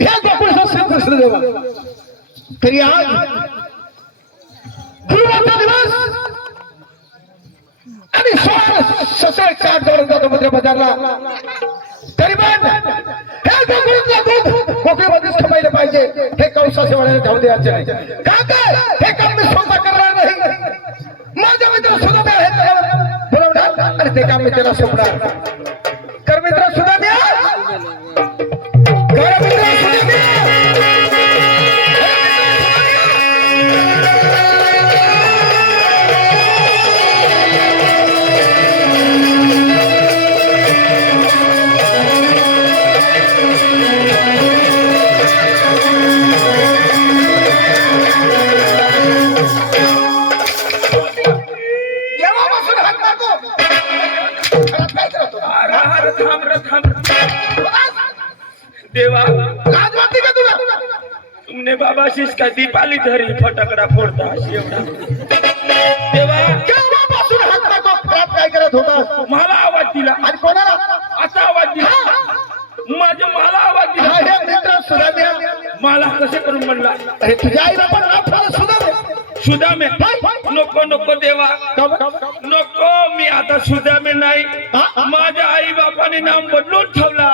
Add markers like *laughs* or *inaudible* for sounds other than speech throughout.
हे गोकुळ श्रीकृष्ण देवा. तरी आज गुरुवारचा दिवस आणि सोळा ससळ चार जोडून जातो मध्य बाजारला. तरी पण हे दूध पाहिजे. हे कौशाचे वळायला जाऊ द्यायचे नाही का काय हे काम मी स्वतः करणार नाही. माझ्या मित्र सुद्धा मी बोलवणार? आणि ते काम मी त्याला सोडणार कर मित्र सुद्धा शिस्का दीपाली धरी फटाकडा फोडता एवढा. केव्हापासून घरात काय करत होता? मला आवाज दिला. आणि कोणाला? असा आवाज दिला. माझ्या मला आवाज दिला. हा, मित्र सुद्धा द्या मला कसं करून म्हणला अरे तुझ्या आईला पण सुद्धा दे सुदामे नको नको देवा? नको मी आता सुदामे नाही? माझ्या आई बापाने नाव बदलून ठेवला.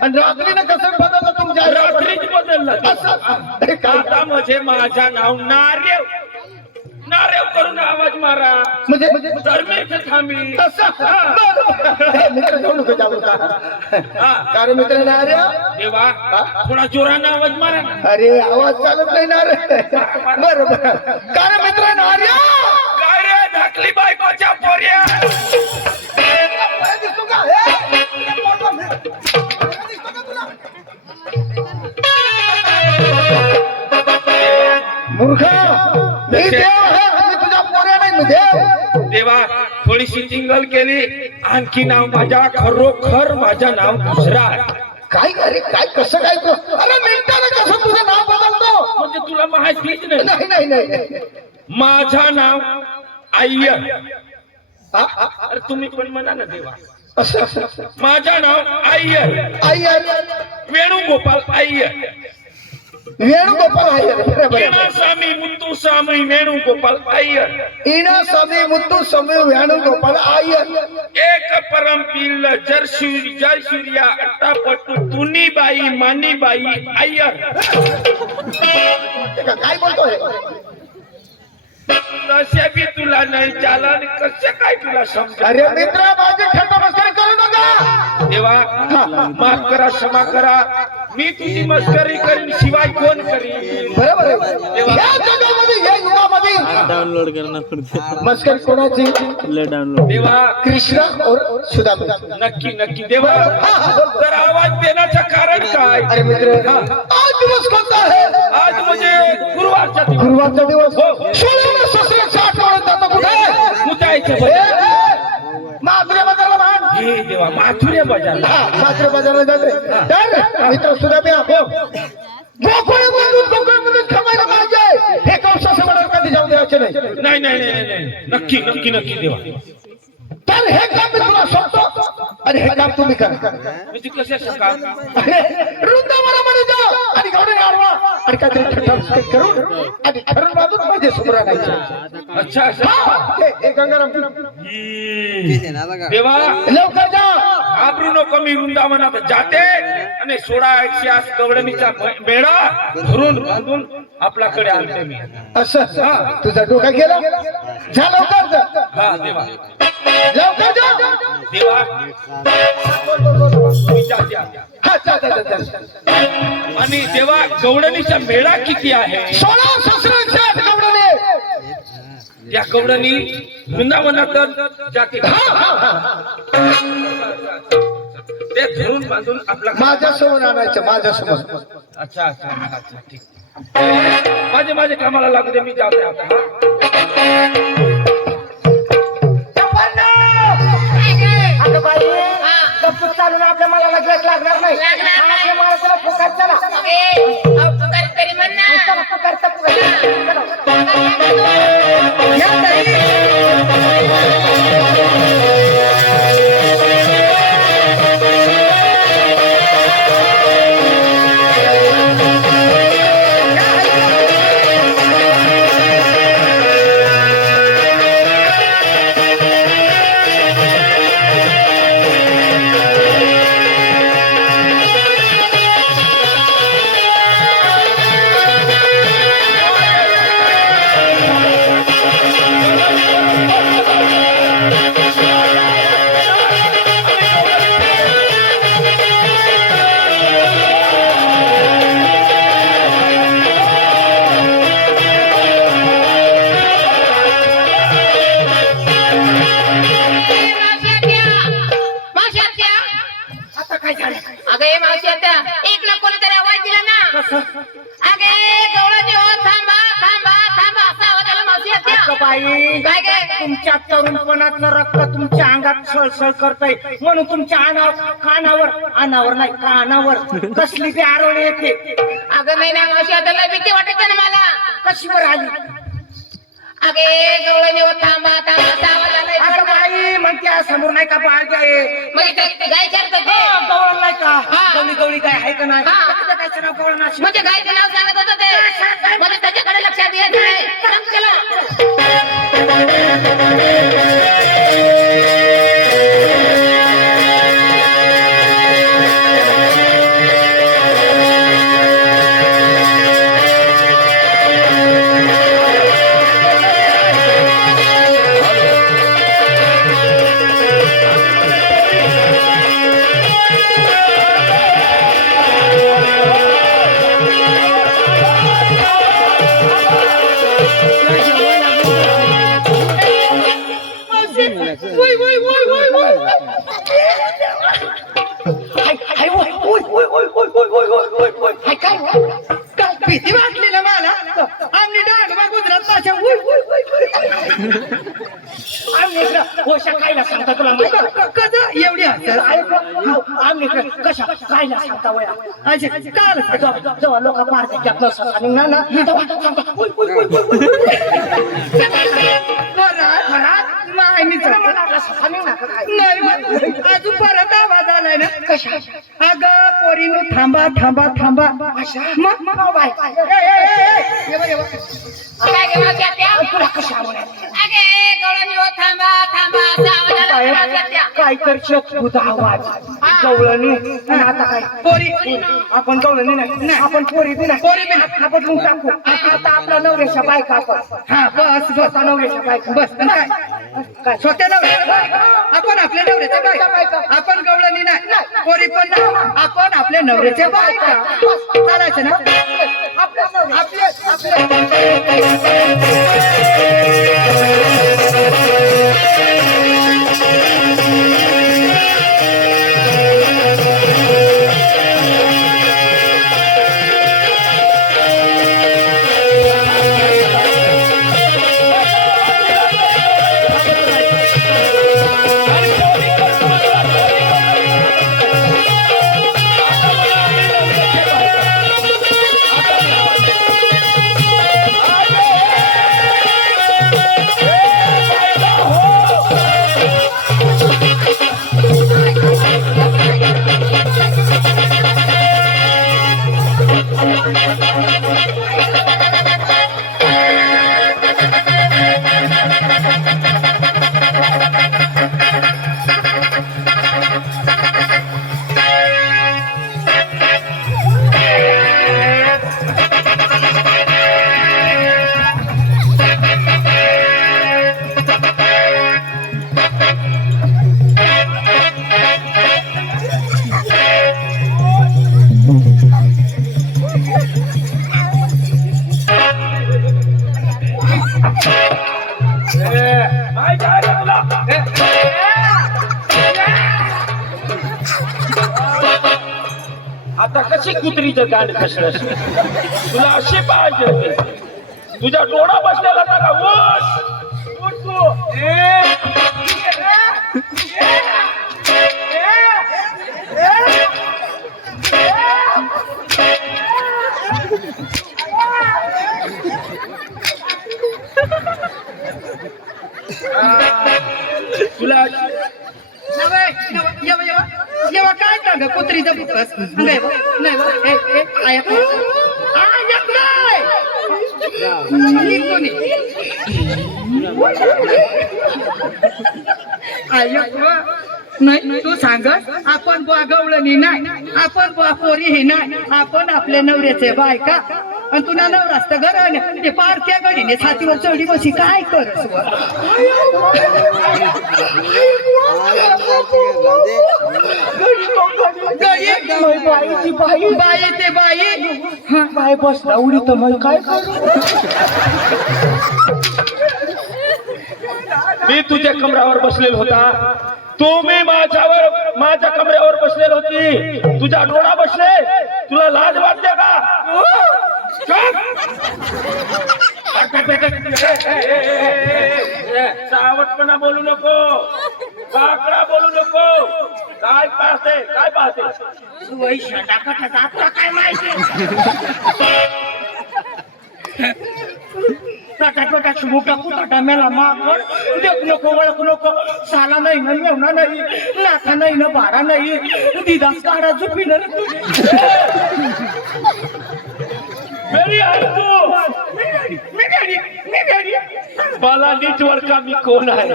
आणि रात्रीनं कसं बदललं तुमच्या? रात्रीच बदललं असं? आता म्हणजे माझा नाव नारेव नारेव करून आवाज मारा म्हणजे म्हणजे धर्मेश थांबी. हे मित्र हा. ना रे देवा थोडा जोरानं आवाज मारा ना अरे आवाज चालत नाही ना रे बरं बरं का रे मित्र ना रे काय रे धाकली बायकोच्या पोऱ्या दिसतो का हे? दिसतो का मूर्ख! मी देव आहे मी तुझ्या पोऱ्या नाही मी देव! देवा थोडीशी जिंगल केली आणखी नाव माझ्या खरोखर माझं नाव दुसरा आहे. काय अरे काय कसं काय तू अरे मिनिटानं कसं तुझं नाव बदलतो? म्हणजे तुला माहितीच नाही. नाही नाही नाही. माझं नाव अय्यर हा? हा? अरे तुम्ही पण म्हणा ना देवा. असं असं असं. माझं नाव अय्यर आई आई वेणुगोपाल अय्यर वेणुगोपाल येणा स्वामी मुत्तू स्वामी वेणुगोपाल अय्यर इना स्वामी मुत्तू स्वामी वेणुगोपाल आई एक परम पिल्ल जर शिवरी जय शिवरिया अट्टापट्टू तुनी बाई मानी बाई अय्यर काय बोलतोय? तसे बी तुला नाही चाला आणि कसे काय तुला समजा अरे मित्र माझी थट्टा मस्करी करू नका. देवा माफ करा क्षमा करा. मी तुझी मस्करी करीन शिवाय कोण करीन? बरोबर आहे. या जगामध्ये या युगामध्ये डाउनलोड करना पड़ते मस्करी कोणाची? ले डाउनलोड देवा कृष्ण और सुदामा नक्की नक्की. देवा तर आवाज देण्याचं कारण काय? अरे मित्र आज दिवस कोणता आहे? आज म्हणजे गुरुवारचा दिवस. गुरुवारचा दिवस. हो. सोळा ससरे साठ वेळा जातो कुठे मुतायचं ए, हे देवा माथुरे बजारला हा मात्र बाजारला जाते तर मित्र सुद्धा हो कमायला पाहिजे. हे कौशाचं म्हणून कधी जाऊ द्यायचे नाही. नाही नाही नक्की नक्की नक्की देवा. तर हे काम मी तुला सोडतो आणि हे काम तुम्ही करा. म्हणजे जा आणि गावडे गाडवा आणि काहीतरी थट्टा मस्करी करून आणि ठरून बाजून माझे समोर आणायचे अच्छा अच्छा. हा, हे- हे गंगाराम. देवा. लवकर जा. घाबरू नको मी वृंदावनात जाते. आणि सोळा एकशे आठ कवडणीचा मेळा धरून बांधून आपल्याकडे आणते मी. असं हा, तुझा डोका गेला? जा लवकर जा. हा देवा. लवकर जा. देवा. हा आणि देवा गवडणीचा मेळा किती आहे? सोळा त्या गवडणी वृंदावनात जाते ते धरून बांधून आपला माझ्यासमोर आणायचं माझ्यासमोर अच्छा अच्छा अच्छा ठीक. माझे माझे कामाला लागू दे मी जाते आता हा. अगं बाई. गप्पू चालून आपल्या मला लगेच लागणार नाही. आपल्या माणसाला फुकट चला. तरी म्हण तरुणपणाचं रक्त तुमच्या अंगात सळसळ करतय. म्हणून तुमच्या अनावर कानावर अनावर नाही कानावर. कसली ती आरोळी येते. अगं नाही ना मावशी आता लय भीती वाटत ना मला. कशी वर आली? अगे गवळणी हो थांबा थांबा इकडनं. बाई म्हणते समोर नाही का बाळ आहे? म्हणजे ते गाय चारतं ते. गवळण नाही का? हा. गवळी गवळी काय आहे का नाही? हा. असेल. म्हणजे गायचं नाव सांगत होतं ते. म्हणजे त्याच्याकडे लक्षात येत नाही. त्याला. भीती वाटली ना मला आम्ही डागवा गुजरात भाषा उय, उय, उय, उय. आम्ही इकडं होशा खायला सांगता तुला माहिती आहे? कसं एवढी हसत आम्ही इकडं कशा खायला सांगता वया? असे काल जेव्हा जेव्हा लोक पार घेतात नसतात निघणार ना तेव्हा सांगता, उय, उय, उय, उय, उय, उय. घरात घरात नाही मी तुला मनातला ससा निघणार का काय? नाही मग अजून परत आवाज आलाय ना. कशा? अगं पोरीनो थांबा थांबा थांबा. मग? मग हो बाय. ए, तुला कशा आवडल्या? अगे गवळणी थांबा थांबा असा काय तर चतुर्थ आवाज. गवळणी. आणि आता काय? पोरी. आपण गवळणी नाही. आपण पोरी बी नाही. पोरी बी नाही. आपण मग टाकू. आता आपला नवऱ्याच्या बायका आपण. हा बस बस. नवऱ्याच्या बायका. बस. काय? स्वतः नवऱ्याचा बायका. आपण आपल्या नवऱ्याच्या बायका. आपण गवळणी नाही. पोरी पण नाही. आपण आपल्या नवऱ्याच्या बायका. चालायचं ना? आपले आपले माहिती कशी कुत्रीचं गांड कसलं तुला अशी पाहिजे. तुझ्या डोळा बसलेला का उठ. तू. का? नाही तू सांग आपण बुवा गवळणी नाही आपण बुवा पोरी हे नाही आपण आपल्या नवऱ्याचे बायका. आणि तुला नवरा असतं घर ते पारख्या गडीने छातीवर चढी बशी काय कर बाई बाई ते बाई. बाय बसला उडी तर मग काय करू? मी तुझ्या कमरावर बसलेला होता. तुम्ही माझ्यावर माझ्या कमऱ्यावर बसलेली होती. तुझ्या डोळा बसले. तुला लाज वाटते का? सावटपणा बोलू नको. काकडा बोलू नको. काय पाहते? काय पाहते? वैश्य काय माहिती? टाटा टाटा सुमू टाकू टाटा मेला मागण देख नको ओळख नको साला नाही ना मेवना नाही. नाथा नाही ना बारा नाही. दिदास काढा मी रेडी मला नीट का मी कोण आहे?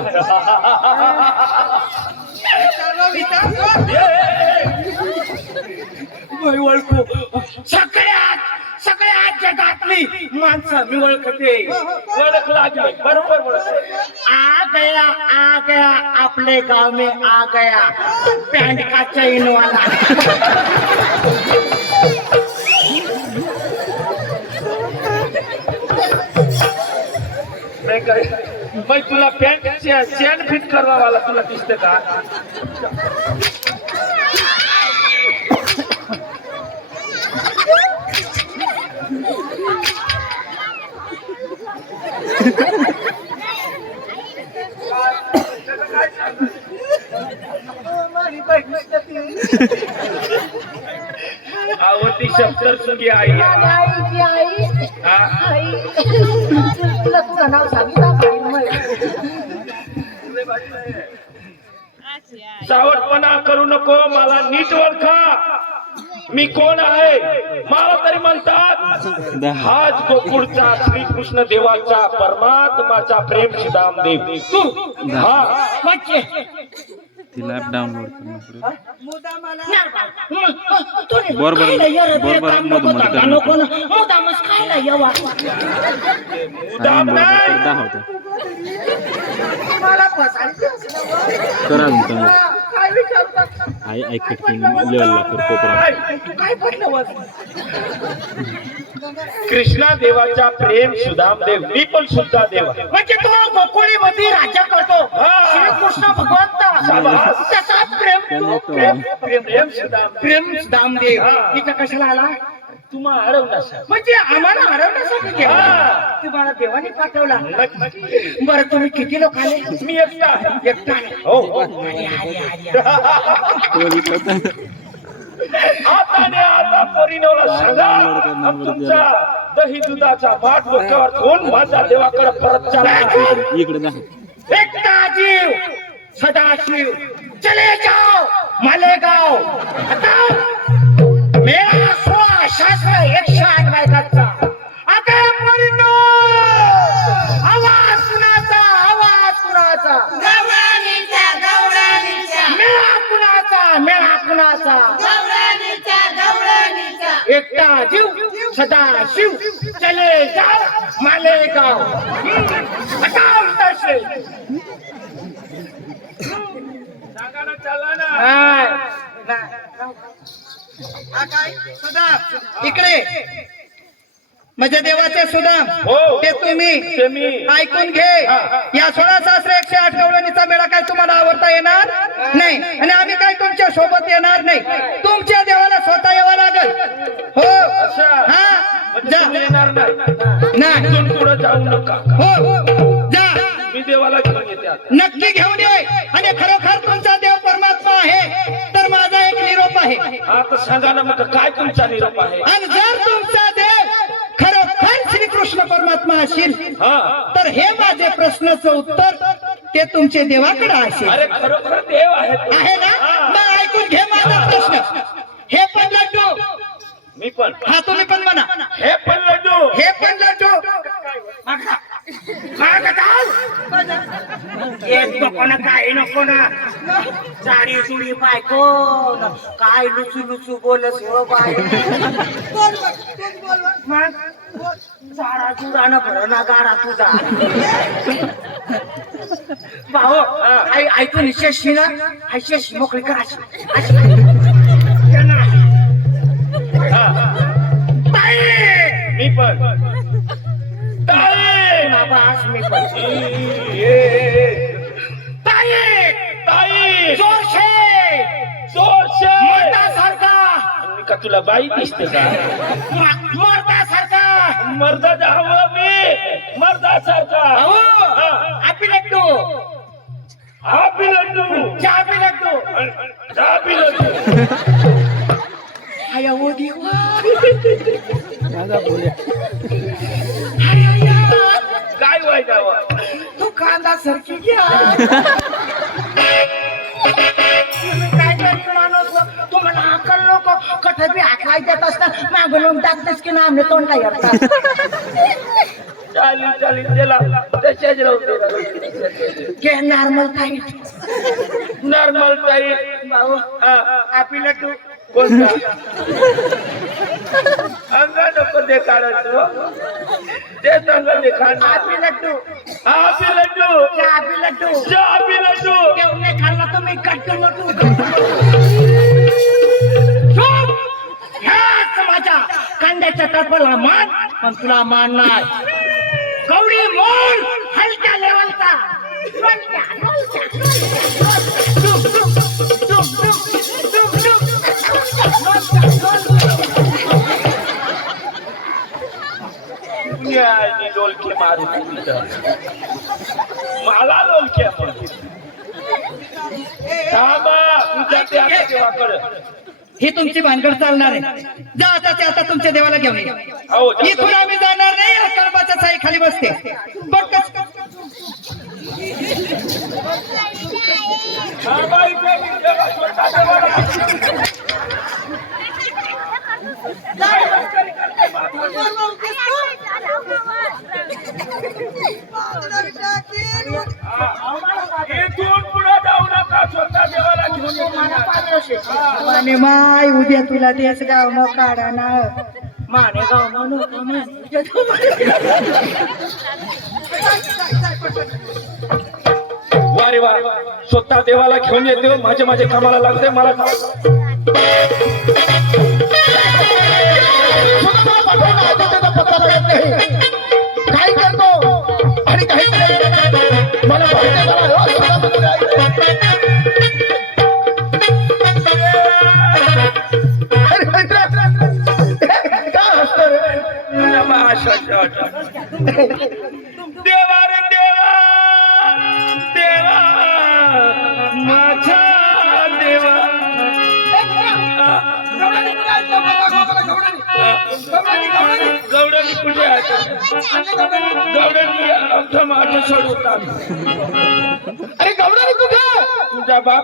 ओळखू सगळ्यात सगळ्यात जगातली माणसं मी ओळखते ओळख लागली. बरोबर ओळख आ गया आ गया अपने गांव में आ गया. पैंट का चैन वाला तुला पॅन्ट चॅन फिट करवा वाला तुला दिसते का? आवडती शब्द सुगी आई. हा? सावटपणा करू नको मला नीट ओळखा. मी कोण आहे? मला तरी म्हणतात हाच गोकुळचा श्रीकृष्ण देवाचा परमात्माचा प्रेम सुदाम देव हा. तिला ऍप डाउनलोड करणं बरोबर. बरोबर. मुदामच खायला येवा. दहा होतं करा. आई ऐकत लेवलला कर कोपरा तू काय पडलं वर कृष्णा देवाचा प्रेम सुदाम देव मी पण सुद्धा देव आहे. म्हणजे तो गोकुळीमध्ये राज्य करतो. श्रीकृष्ण भगवंत. त्याचा प्रेम प्रेम प्रेम प्रेम सुदाम देव. प्रेम दामदेव हा. इथं कशाला आला तुम्हा अडवण्यासाठी म्हणजे आम्हाला हरवण्यासाठी हा. केला तुम्हाला देवाने पाठवला. बरं तुम्ही किती लोक आले? मी एकटा आहे. एकटा. हो हो. अरे, अरे, अरे, अरे. आता ने आता परिणवला सांगा. अब तुमचा दही दुधाचा डोक्यावर ठेवून माझ्या देवाकडे परत चला. इकडे एकटा जीव सदाशिव. चले जाओ मालेगाव. आता मेरा शास्त्र एकशे आठ बायकाचा आता आवाज कुणाचा? आवाज कुणाचा? मेळा कुणाचा? मेळा कुणाचा? एकटा जीव सदा शिव. चले जाओ मालेगाव हटाओ इधर से सांगा ना चला ना. हाय. इकडे. म्हणजे देवाचे सुदाम हो. ते तुम्ही. ऐकून घे. या सोळा सहस्र एकशे आठ गवळणीचा मेळा काय तुम्हाला आवडता येणार? नाही. आणि आम्ही काय तुमच्यासोबत येणार नाही? तुमच्या देवाला स्वतः यावं लागल. हो. हा. म्हणजे जा. नाही. पुढे जाऊ नका. हो. जा. मी देवाला घेऊन येते नक्की घेऊन ये आता सांगा ना मग काय तुमचा निरोप आहे? आणि जर तुमचा देव खरोखर श्रीकृष्ण परमात्मा असेल हा. तर हे माझे प्रश्नाचं उत्तर ते तुमचे देवाकडे असेल. अरे खरोखर देव आहे तो. आहे ना? हा. मग ऐकून घे माझा प्रश्न. हे पण लड्डू. मी पण. हा तुम्ही पण म्हणा. हे पण लड्डू. हे पण लड्डू. नको ना काय नको ना. साडी चुडी बायको. काय लुचू लुचू बोलस हो बाय मग? झाडा चुडानं भर ना गाडा तुझा. भाऊ आई ऐकून शेशी ना? आई शेशी मोकळी कर अशी. अशी. त्यांना. *laughs* बाई! मी पण. बाबा आज मी. ताई! ताई! जोरशे! जोरशे! मोठा तुला बाई दिसते का? मर्दासारखा! मर्दा हवं मी! मर्दासारखा! अहो हा. आपी लड्डू! हा बी लड्डू! चहा पी लड्डू चहा बी लड्डू! आया ओ देवा! काय तू सरकी घ्या काय गरीब माणूस तुम्हाला अक्कल नको. कठे बी हाकलाय देत असतात. मागून लोक टाकतेस की ना आमने तोंड काय करतात चालेल चालेल त्याला तशाच राहू दे. घे नॉर्मल काही नॉर्मल ताई भाऊ हा, आपी लड्डू. कोणता? ते. आपी लड्डू. हा लड्डू. लड्डू. लड्डू. तुम्ही कट्टू लड्डू चुप! ह्याच माझ्या कांद्याच्या टरफला मान पण तुला मान नाही. कवडी मोल हलक्या लेवलचा. न्यायने लोलके मारू. मला लोलके आपण ही तुमची भानगड चालणार आहे. जा आता ते आता तुमच्या देवाला घेऊन ये. हो. इथून आम्ही जाणार नाही या कर्माच्या साई खाली बसते. पटकन थांबा इथे मी देवा स्वतः देवाला. इथून पुढे जाऊ नका स्वतः देवाला घेऊन ये. आणि माय उद्या तुला देस गाव न काढा ना माने गाव म्हणू का माने? वा रे वा स्वतः देवाला घेऊन येते माझ्या माझ्या कामाला लागते मला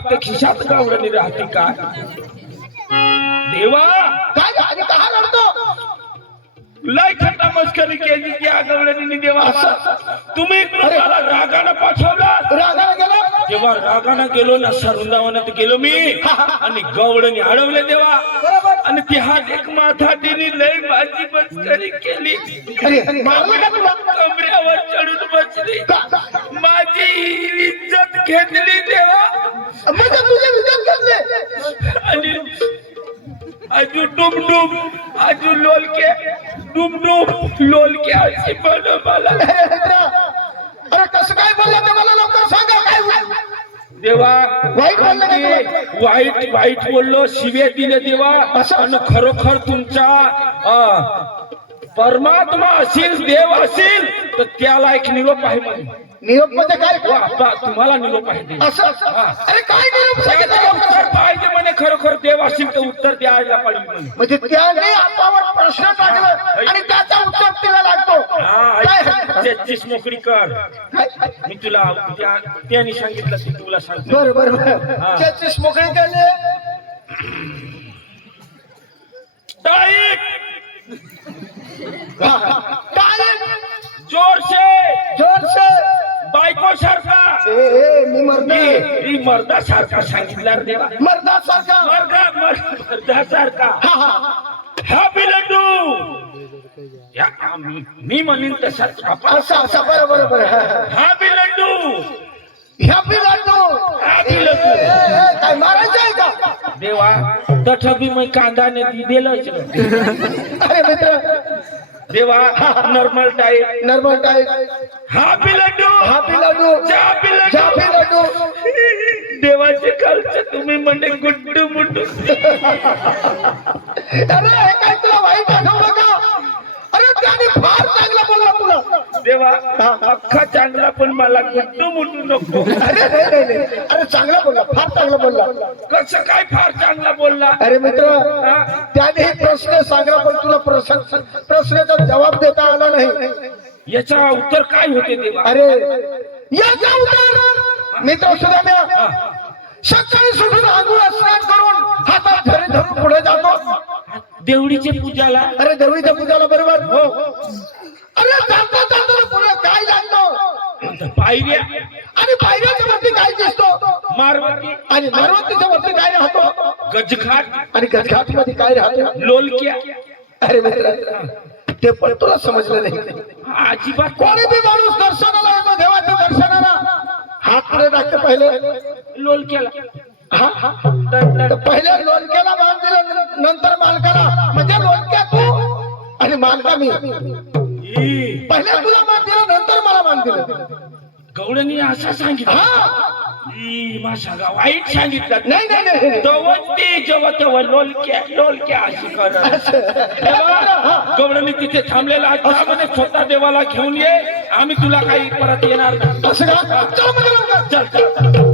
तर खिशात गौडणी राहते का? देवा काय? आणि का रडतो? लय थट्टा मस्करी केली की या गवडणीने देवा. तुम्ही इकडे मला रागानं पाठवला? रागाला गेला तेव्हा रागानं गेलो ना वृंदावनात गेलो मी आणि गवडणी अडवले देवा. आणि ती हा एक माथा तिने लय माझी मस्करी केली. कमऱ्यावर चढून बसली. माझी इज्जत घेतली देवा तुझे विचार घेतले. आणि आजू डुम डुम आजू लोलके डुम डुम लोलके अशी पण मला. अरे कसं काय बोलला मला लवकर सांगा. देवा वाईट बोललं का? वाईट वाईट बोललो शिव्या दिले देवा आणि खरोखर तुमचा अं, परमात्मा असेल देव असेल तर त्याला एक निरोप आहे म्हणे. निरोप म्हणजे काय? वा, बा, तुम्हाला निरोप आहे. असं? अरे काय निरोप सांगितलं उत्तर सांग. पाहिजे म्हणे खरोखर देव असेल तर उत्तर द्यायला पाहिजे म्हणे. म्हणजे त्याने आपल्यावर प्रश्न टाकला आणि त्याचा उत्तर तिला लागतो. हा काय ऐक, त्याचीच नोकरी कर. काय? मी तुला त्या- त्याने सांगितलं ते तुला सांगतो. बरं बरं बरं. हा. त्याची मोकळी केली. ताई हा, हा. काय जोरशे. जोरसे बायको सारखा. मी मर्द. मी मर्दा सारखा सांगितला रे देवा मर्दासारखा मर्दा मर्दा सारखा. हा हा हॅपी लड्डू या, आम- मी म्हणीन तसाच असं असं बरं बरं बरं. हा, हा. हॅपी लड्डू ह्या पिलांनो लड्डू ए, काय मारायचं आहे का? देवा बी मी कांदाने दी दिलंच. अरे मित्र देवा normal type normal type happy laddu हा पिलांनो हॅपी लड्डू ज्या पिलांनो देवाचे खर्च तुम्ही म्हणजे गुड्डू मुड्डू अरे हे काय तुला वाईट आठवलं का अरे त्याने फार चांगला बोलला तुला देवा अख्खा चांगला पण मला गुट्टू मुटू नको. अरे नाही नाही नाही अरे चांगला बोलला फार चांगला बोलला. कसं काय फार चांगला बोलला? अरे मित्र त्याने हे प्रश्न सांगला पण तुला प्रश्न प्रश्नाचा जबाब देता आला नाही. याचा उत्तर काय होते देवा? अरे याचा उतार मित्र सुद्धा म्या सकाळी सुटून आंघोळ स्नान करून हातात धरे धरून पुढे जातो. देवडीचे पूजाला? अरे देवळीच्या पूजाला बरोबर. हो. अरे जाता जाता पुढे काय लागतो? पायऱ्या. आणि पायऱ्याच्या वरती काय दिसतो? मारवाती. आणि मारवतीच्या वरती काय राहतो? गजघाट. आणि गजघाटमध्ये काय राहतो? लोलक्या. अरे मित्र ते पण तुला समजलं नाही. अजिबात. कोणी बी माणूस दर्शनाला येतो देवाच्या दर्शनाला. हात पुढे टाकतो पहिले. लोलक्याला. हा? हा तर पहिले लोणक्याला मान दिलं नंतर मालकाला. म्हणजे लोणक्या तू आणि मालका मी. पहिले तुला मान दिलं नंतर मला मान दिलं. गवळणी असं सांगितलं. हा. माझ्या वाईट सांगितलं. नाही नाही ते जेव्हा तेव्हा लोलक्या लोलक्या अशी करत. गवळणी तिथे थांबलेला. स्वतः देवाला घेऊन ये. आम्ही तुला काही परत येणार. चल चल.